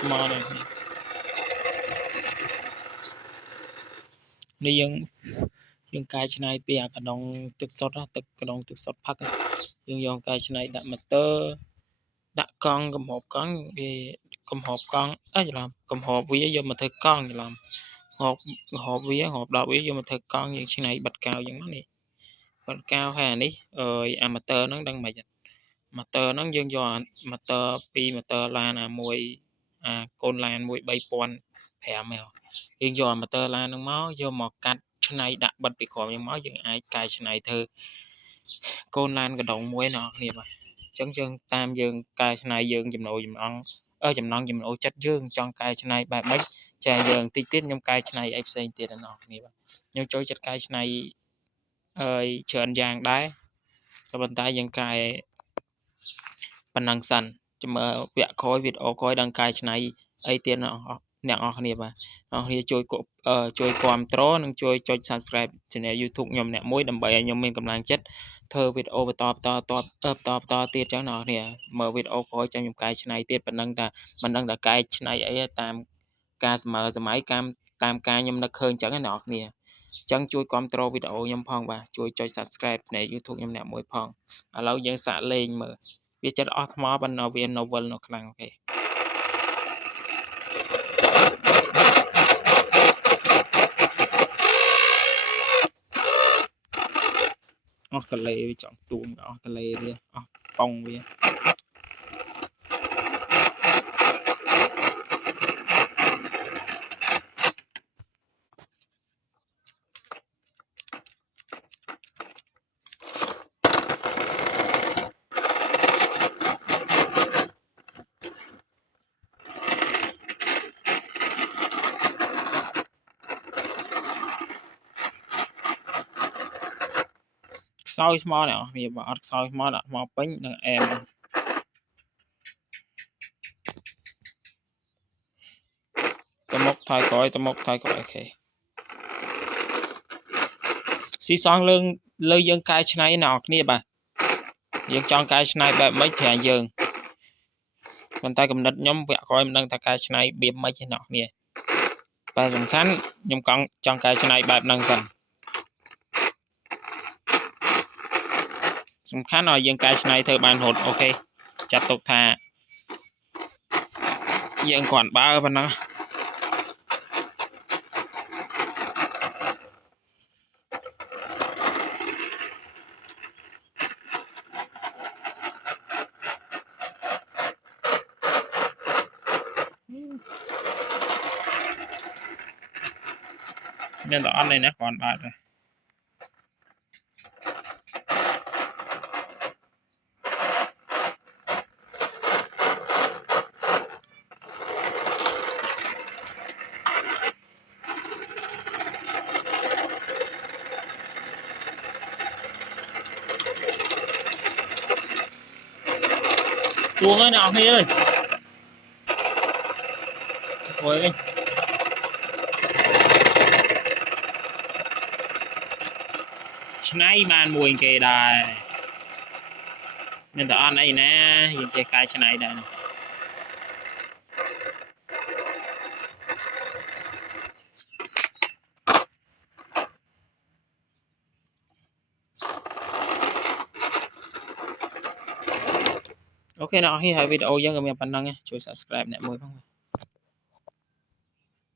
ថ្មនេះយើងកែច្នៃពីអាកដុងទឹកសុទ្ធទឹកកដុងទឹកសុទ្ធផឹកយើងយកកែច្នៃដាក់ម៉ូទ័រដាក់កង់កំហបកង់វាកំហបកង់ច្រឡំកំហបវាយកមកធ្វើកង់ច្រឡំហបវាហបដល់វាយកមកធ្វើកង់យើងច្នៃបិទកៅអញ្ចឹងនេះបិទកៅហើយអានេះអាម៉ូទ័រហ្នឹងដឹងមិនខ្មិចម៉ូទ័រហ្នឹងយើងយកម៉ូទ័រពីម៉ូទ័រឡានមួយកូនឡានមួយ3500យើងយកម៉ូទ័រឡានហ្នឹងមកយកមកកាត់ច្នៃដាក់បិទពីក្រោមយើងមកយើងអាចកែច្នៃធ្វើកូនឡានកដុងមួយណោះគ្នាបាទអញ្ចឹងយើងតាមយើងកែច្នៃយើងចំណងចំណូលចិត្តយើងចង់កែច្នៃបែបម៉េចចាយើងតិចទៀតខ្ញុំកែច្នៃអីផ្សេងទៀតណោះគ្នាបាទខ្ញុំចូលចិត្តកែច្នៃច្រើនយ៉ាងដែរក៏ប៉ុន្តែយើងកែប៉ុណ្ណឹងសិនចាំមើលវគ្គក្រោយវីដេអូក្រោយដល់កែច្នៃអីទៀតអ្នកនរគ្នាបាទអ្នកគ្នាជួយគាំទ្រនិងជួយចុច Subscribe Channel YouTube ខ្ញុំអ្នកមួយដើម្បីឲ្យខ្ញុំមានកម្លាំងចិត្តធ្វើវីដេអូបន្តទៀតចឹងអ្នកគ្នាមើលវីដេអូក្រោយចាំខ្ញុំកែច្នៃទៀតប៉ុណ្ណឹងតាមិនដឹងថាកែច្នៃអីតាមការសម័យតាមការខ្ញុំនឹកឃើញចឹងណាអ្នកគ្នាអញ្ចឹងជួយគាំទ្រវីដេអូខ្ញុំផងបាទជួយចុច Subscribe ใน YouTube ខ្ញុំអ្នកមួយផងឥឡូវយើងសាកលេងមើលវាចិត្តអស់ថ្មប៉ុន្តែវា novel នៅខ្លាំងអូខេអស់កលេវាចង់ទួងអស់កលេវាអស់ប៉ងវាខ្សោយថ្មអ្នកគ្នាបើអត់ខ្សោយថ្មដាក់ថ្មពេញនឹងអែមទៅមុខថយក្រោយអូខេស៊ីសងលើយើងកែច្នៃអ្នកគ្នាបាទយើងចង់កែច្នៃបែបម៉េចត្រូវយើងប៉ុន្តែកំណត់ខ្ញុំវគ្គក្រោយមិនដឹងថាកែច្នៃបែបម៉េចទេអ្នកគ្នាតែសំខាន់ខ្ញុំចង់កែច្នៃបែបហ្នឹងសិនសំខាន់ឲ្យយើងកែច្នៃធ្វើបានរហូតអូខេចាត់ទុកថាយើងគ្រាន់បើប៉ុណ្ណឹងមានតែអត់នេះណាគ្រាន់បើទេទួងហើយអ្នកគ្នាអើយធ្វើវិញឆ្នៃបានមួយគេដែរមានតែអត់អីណាយើងចេះកែច្នៃដែរអូខេអ្នកនរគ្នាហើយវីដេអូយើងក៏មានប៉ុណ្ណឹងជួយ Subscribe អ្នកមួយផង